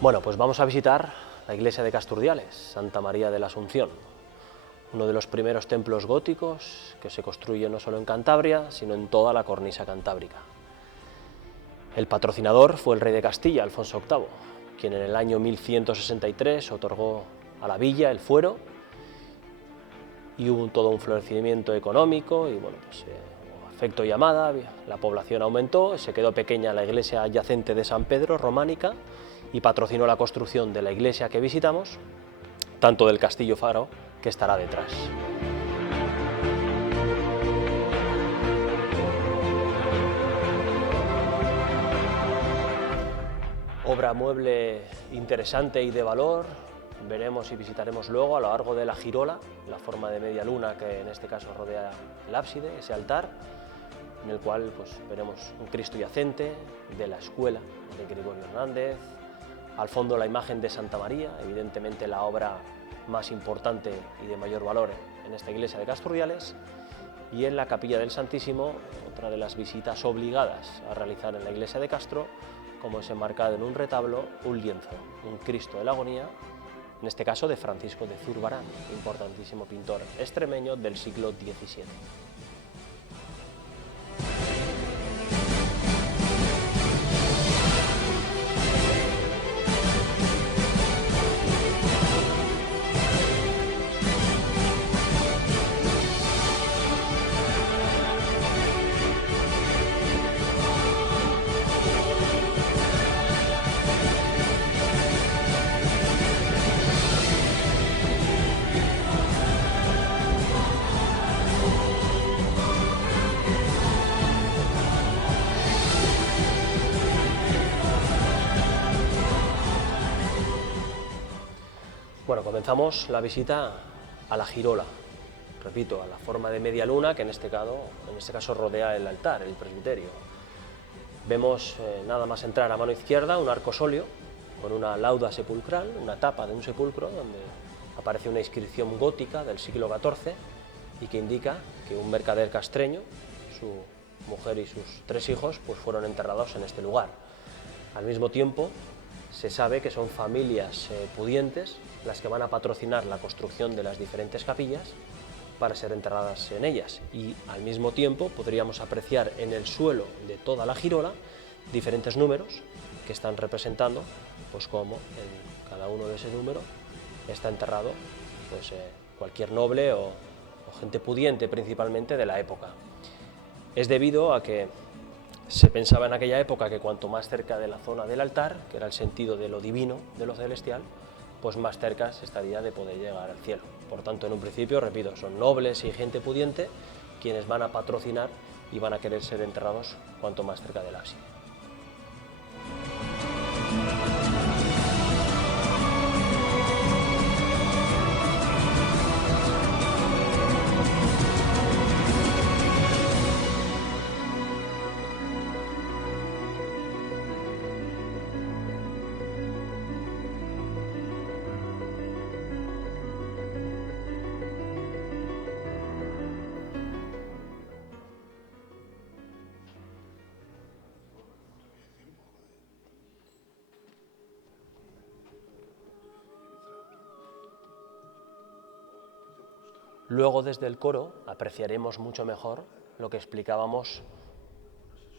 Bueno, pues vamos a visitar la iglesia de Casturdiales, Santa María de la Asunción, uno de los primeros templos góticos que se construye no solo en Cantabria, sino en toda la cornisa cantábrica. El patrocinador fue el rey de Castilla, Alfonso VIII, quien en el año 1163 otorgó a la villa el fuero y hubo todo un florecimiento económico y bueno, pues efecto llamada, la población aumentó, se quedó pequeña la iglesia adyacente de San Pedro, románica, y patrocinó la construcción de la iglesia que visitamos, tanto del castillo faro que estará detrás. Obra mueble interesante y de valor, veremos y visitaremos luego a lo largo de la girola, la forma de media luna que en este caso rodea el ábside, ese altar, en el cual pues, veremos un Cristo yacente de la escuela de Gregorio Hernández, al fondo la imagen de Santa María, evidentemente la obra más importante y de mayor valor en esta iglesia de Casturdiales, y en la capilla del Santísimo, otra de las visitas obligadas a realizar en la iglesia de Castro, como es enmarcado en un retablo, un lienzo, un Cristo de la Agonía, en este caso de Francisco de Zurbarán, importantísimo pintor extremeño del siglo XVII. Bueno, comenzamos la visita a la girola, repito, a la forma de media luna que en este caso rodea el altar, el presbiterio. Vemos nada más entrar a mano izquierda un arcosolio con una lauda sepulcral, una tapa de un sepulcro donde aparece una inscripción gótica del siglo XIV y que indica que un mercader castreño, su mujer y sus 3 hijos, pues fueron enterrados en este lugar. Al mismo tiempo, se sabe que son familias pudientes las que van a patrocinar la construcción de las diferentes capillas para ser enterradas en ellas, y al mismo tiempo podríamos apreciar en el suelo de toda la girola diferentes números que están representando pues cómo en cada uno de ese número está enterrado pues, cualquier noble o gente pudiente principalmente de la época. Es debido a que se pensaba en aquella época que cuanto más cerca de la zona del altar, que era el sentido de lo divino, de lo celestial, pues más cerca se estaría de poder llegar al cielo. Por tanto, en un principio, repito, son nobles y gente pudiente quienes van a patrocinar y van a querer ser enterrados cuanto más cerca del ábside. Luego, desde el coro, apreciaremos mucho mejor lo que explicábamos,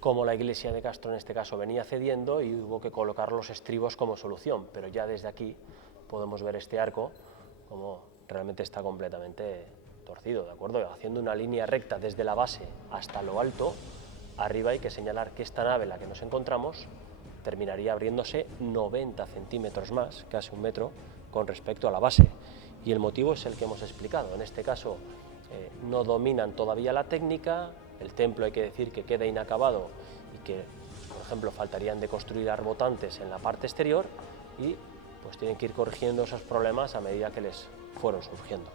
cómo la iglesia de Castro en este caso venía cediendo y hubo que colocar los estribos como solución, pero ya desde aquí podemos ver este arco como realmente está completamente torcido, ¿de acuerdo? Haciendo una línea recta desde la base hasta lo alto, arriba hay que señalar que esta nave en la que nos encontramos terminaría abriéndose 90 centímetros más, casi 1 metro, con respecto a la base. Y el motivo es el que hemos explicado. En este caso no dominan todavía la técnica, el templo hay que decir que queda inacabado y que, por ejemplo, faltarían de construir arbotantes en la parte exterior y pues tienen que ir corrigiendo esos problemas a medida que les fueron surgiendo.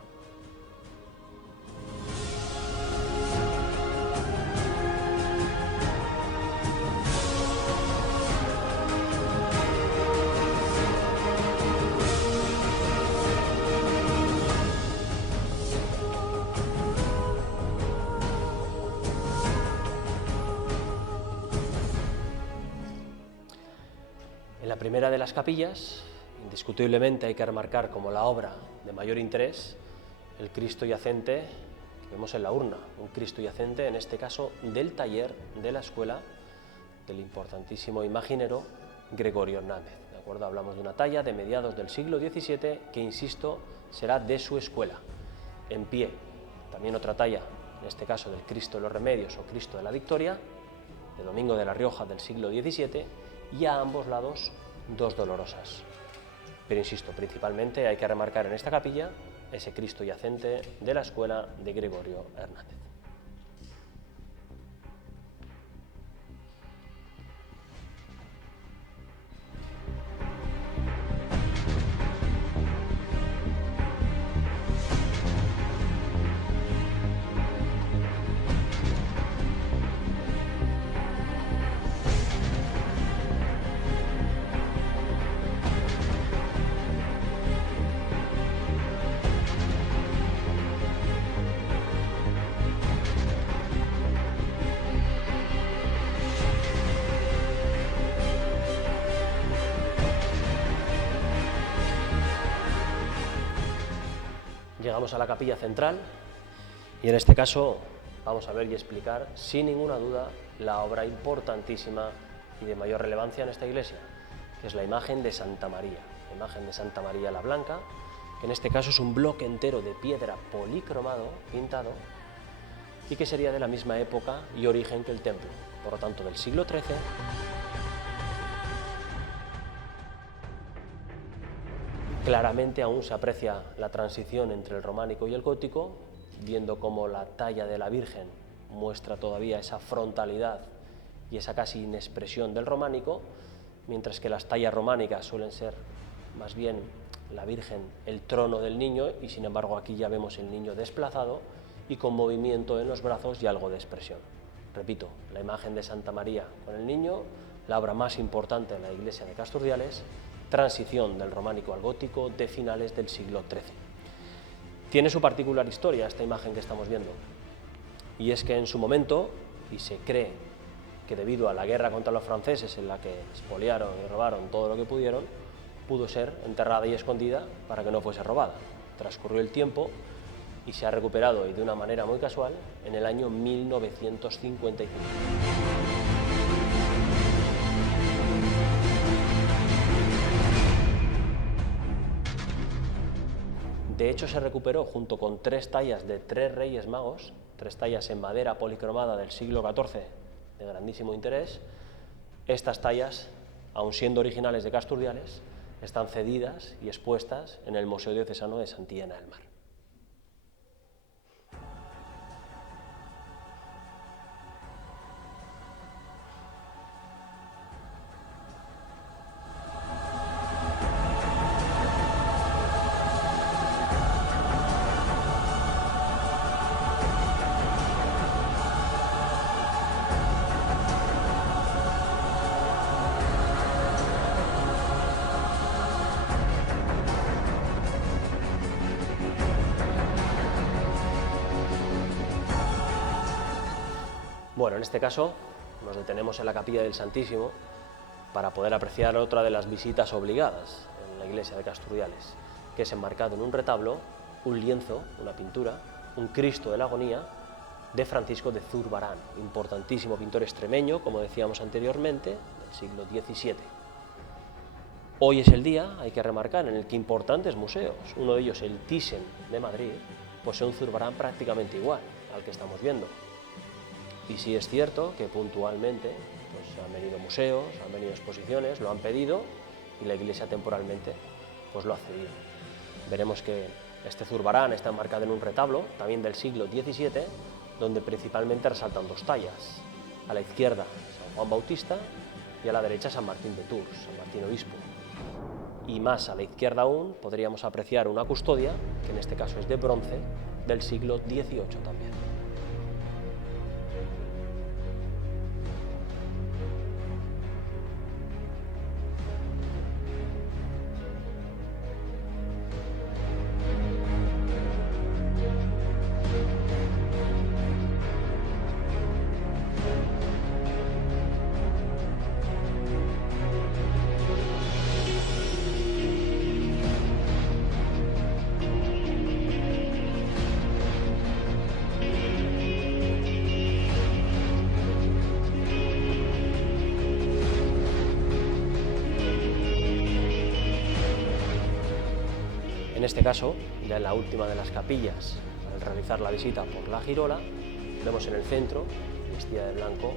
primera de las capillas, indiscutiblemente hay que remarcar como la obra de mayor interés el Cristo yacente que vemos en la urna, un Cristo yacente, en este caso del taller de la escuela del importantísimo imaginero Gregorio Hernández. ¿De acuerdo? Hablamos de una talla de mediados del siglo XVII que, insisto, será de su escuela, en pie. También otra talla, en este caso del Cristo de los Remedios o Cristo de la Victoria, de Domingo de la Rioja del siglo XVII, y a ambos lados dos dolorosas. Pero insisto, principalmente hay que remarcar en esta capilla ese Cristo yacente de la escuela de Gregorio Hernández. Llegamos a la capilla central y en este caso vamos a ver y explicar sin ninguna duda la obra importantísima y de mayor relevancia en esta iglesia, que es la imagen de Santa María, la imagen de Santa María la Blanca, que en este caso es un bloque entero de piedra policromado, pintado, y que sería de la misma época y origen que el templo, por lo tanto del siglo XIII. Claramente aún se aprecia la transición entre el románico y el gótico, viendo cómo la talla de la Virgen muestra todavía esa frontalidad y esa casi inexpresión del románico, mientras que las tallas románicas suelen ser más bien la Virgen, el trono del niño, y sin embargo aquí ya vemos el niño desplazado y con movimiento en los brazos y algo de expresión. Repito, la imagen de Santa María con el niño, la obra más importante en la iglesia de Casturdiales, transición del románico al gótico de finales del siglo XIII. Tiene su particular historia esta imagen que estamos viendo, y es que en su momento, y se cree que debido a la guerra contra los franceses en la que expoliaron y robaron todo lo que pudieron, pudo ser enterrada y escondida para que no fuese robada. Transcurrió el tiempo y se ha recuperado, y de una manera muy casual, en el año 1955. De hecho, se recuperó junto con 3 tallas de 3 reyes magos, 3 tallas en madera policromada del siglo XIV de grandísimo interés. Estas tallas, aun siendo originales de Casturdiales, están cedidas y expuestas en el Museo Diocesano de Santillana del Mar. Bueno, en este caso nos detenemos en la capilla del Santísimo para poder apreciar otra de las visitas obligadas en la iglesia de Casturdiales, que es enmarcado en un retablo, un lienzo, una pintura, un Cristo de la Agonía de Francisco de Zurbarán, importantísimo pintor extremeño, como decíamos anteriormente, del siglo XVII. Hoy es el día, hay que remarcar, en el que importantes museos, uno de ellos el Thyssen de Madrid, posee un Zurbarán prácticamente igual al que estamos viendo. Y sí es cierto que puntualmente pues, han venido museos, han venido exposiciones, lo han pedido y la Iglesia temporalmente pues, lo ha cedido. Veremos que este Zurbarán está enmarcado en un retablo, también del siglo XVII, donde principalmente resaltan 2 tallas. A la izquierda San Juan Bautista y a la derecha San Martín de Tours, San Martín Obispo. Y más a la izquierda aún podríamos apreciar una custodia, que en este caso es de bronce, del siglo XVIII también. En este caso, ya en la última de las capillas, al realizar la visita por la girola, vemos en el centro, vestida de blanco,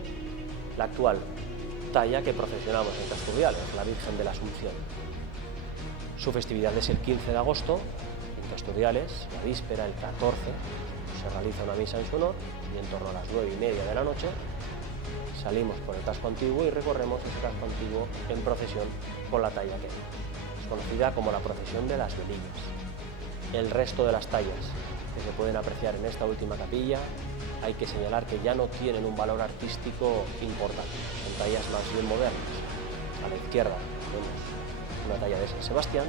la actual talla que procesionamos en Casturdiales, la Virgen de la Asunción. Su festividad es el 15 de agosto, en Casturdiales, la víspera, el 14, se realiza una misa en su honor y en torno a las 9:30 de la noche salimos por el casco antiguo y recorremos ese casco antiguo en procesión con la talla que es conocida como la procesión de las velillas. El resto de las tallas que se pueden apreciar en esta última capilla hay que señalar que ya no tienen un valor artístico importante, son tallas más bien modernas. A la izquierda vemos una talla de San Sebastián,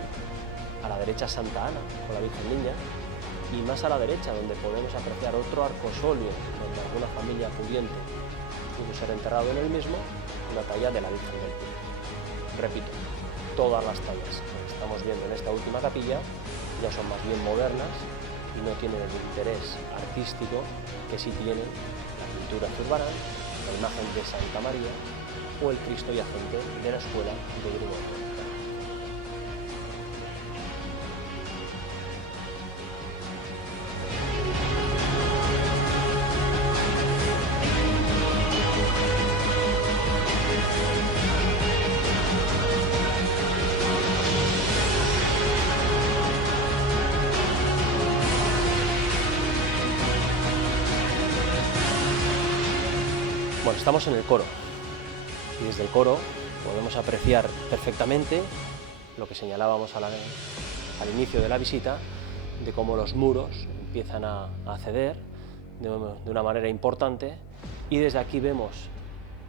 a la derecha Santa Ana con la Virgen Niña y más a la derecha donde podemos apreciar otro arcosolio donde alguna familia pudiente pudo ser enterrado en el mismo, una talla de la Virgen del Pi. Repito, todas las tallas que estamos viendo en esta última capilla ya son más bien modernas y no tienen el interés artístico que sí tienen la pintura Zurbarán, la imagen de Santa María o el Cristo yacente de la escuela de Grimoaldо. Bueno, estamos en el coro y desde el coro podemos apreciar perfectamente lo que señalábamos al inicio de la visita, de cómo los muros empiezan a ceder de una manera importante y desde aquí vemos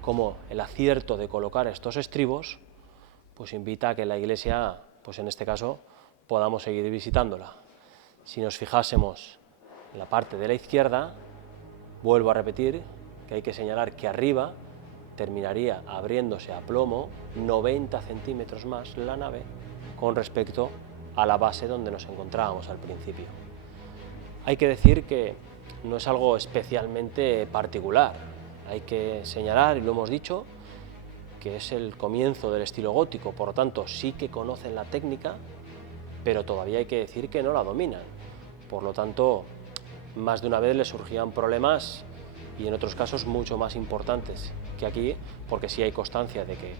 cómo el acierto de colocar estos estribos pues invita a que la iglesia, pues en este caso, podamos seguir visitándola. Si nos fijásemos en la parte de la izquierda, vuelvo a repetir que hay que señalar que arriba terminaría abriéndose a plomo 90 centímetros más la nave con respecto a la base donde nos encontrábamos al principio. Hay que decir que no es algo especialmente particular, hay que señalar, y lo hemos dicho, que es el comienzo del estilo gótico, por lo tanto sí que conocen la técnica, pero todavía hay que decir que no la dominan. Por lo tanto, más de una vez les surgían problemas y en otros casos mucho más importantes que aquí, porque sí hay constancia de que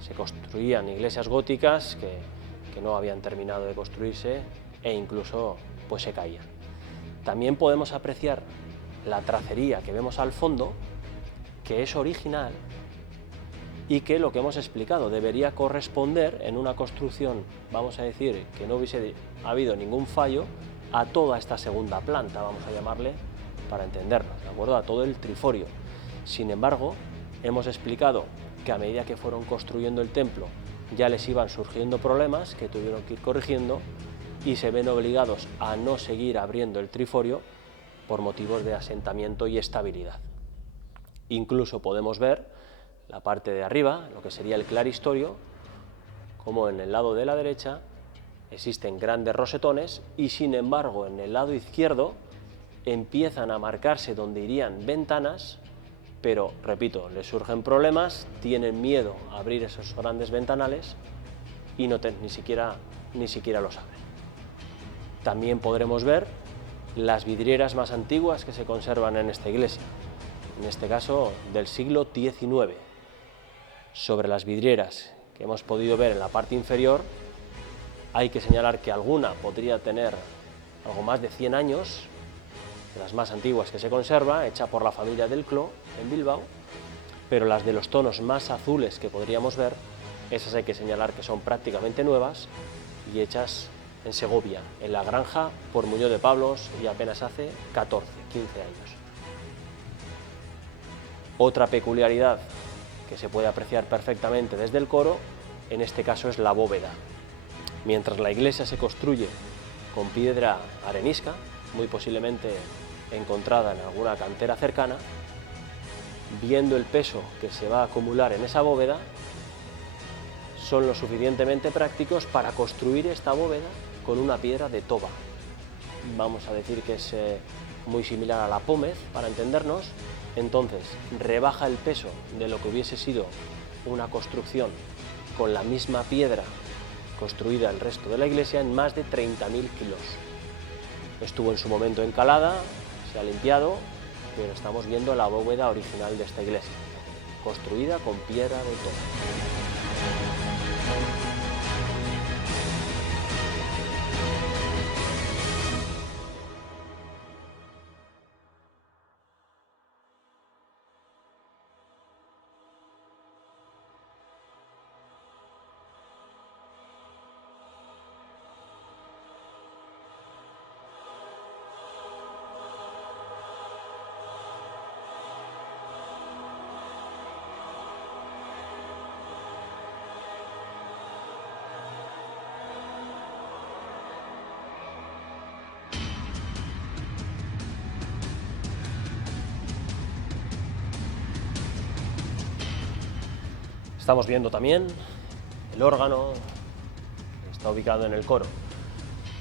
se construían iglesias góticas que no habían terminado de construirse e incluso pues se caían. También podemos apreciar la tracería que vemos al fondo, que es original y que lo que hemos explicado debería corresponder en una construcción, vamos a decir, que no hubiese habido ningún fallo, a toda esta segunda planta, vamos a llamarle, para entendernos, ¿de acuerdo? A todo el triforio. Sin embargo, hemos explicado que a medida que fueron construyendo el templo ya les iban surgiendo problemas que tuvieron que ir corrigiendo y se ven obligados a no seguir abriendo el triforio por motivos de asentamiento y estabilidad. Incluso podemos ver la parte de arriba, lo que sería el claristorio, como en el lado de la derecha existen grandes rosetones y sin embargo en el lado izquierdo empiezan a marcarse donde irían ventanas, pero, repito, les surgen problemas, tienen miedo a abrir esos grandes ventanales y ni siquiera los abren. También podremos ver las vidrieras más antiguas que se conservan en esta iglesia, en este caso del siglo XIX. Sobre las vidrieras que hemos podido ver en la parte inferior, hay que señalar que alguna podría tener algo más de 100 años, de las más antiguas que se conserva, hecha por la familia del Cló en Bilbao, pero las de los tonos más azules que podríamos ver, esas hay que señalar que son prácticamente nuevas y hechas en Segovia, en la granja por Muñoz de Pablos y apenas hace 14, 15 años. Otra peculiaridad que se puede apreciar perfectamente desde el coro, en este caso es la bóveda. Mientras la iglesia se construye con piedra arenisca, muy posiblemente encontrada en alguna cantera cercana, viendo el peso que se va a acumular en esa bóveda, son lo suficientemente prácticos para construir esta bóveda con una piedra de toba. Vamos a decir que es muy similar a la pómez, para entendernos. Entonces, rebaja el peso de lo que hubiese sido una construcción con la misma piedra construida el resto de la iglesia en más de 30.000 kilos. Estuvo en su momento encalada, se ha limpiado, pero estamos viendo la bóveda original de esta iglesia, construida con piedra de tono. Estamos viendo también el órgano que está ubicado en el coro,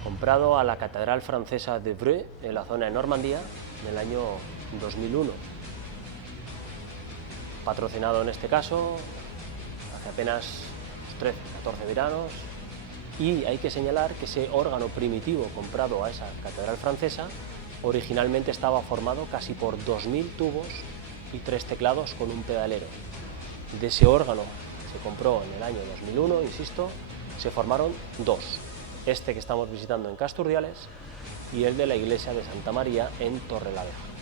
comprado a la Catedral Francesa de Dreux, en la zona de Normandía, en el año 2001. Patrocinado en este caso hace apenas 13, 14 veranos, y hay que señalar que ese órgano primitivo comprado a esa catedral francesa originalmente estaba formado casi por 2.000 tubos y 3 teclados con un pedalero. De ese órgano que se compró en el año 2001, insisto, se formaron dos, este que estamos visitando en Casturdiales y el de la iglesia de Santa María en Torrelavega.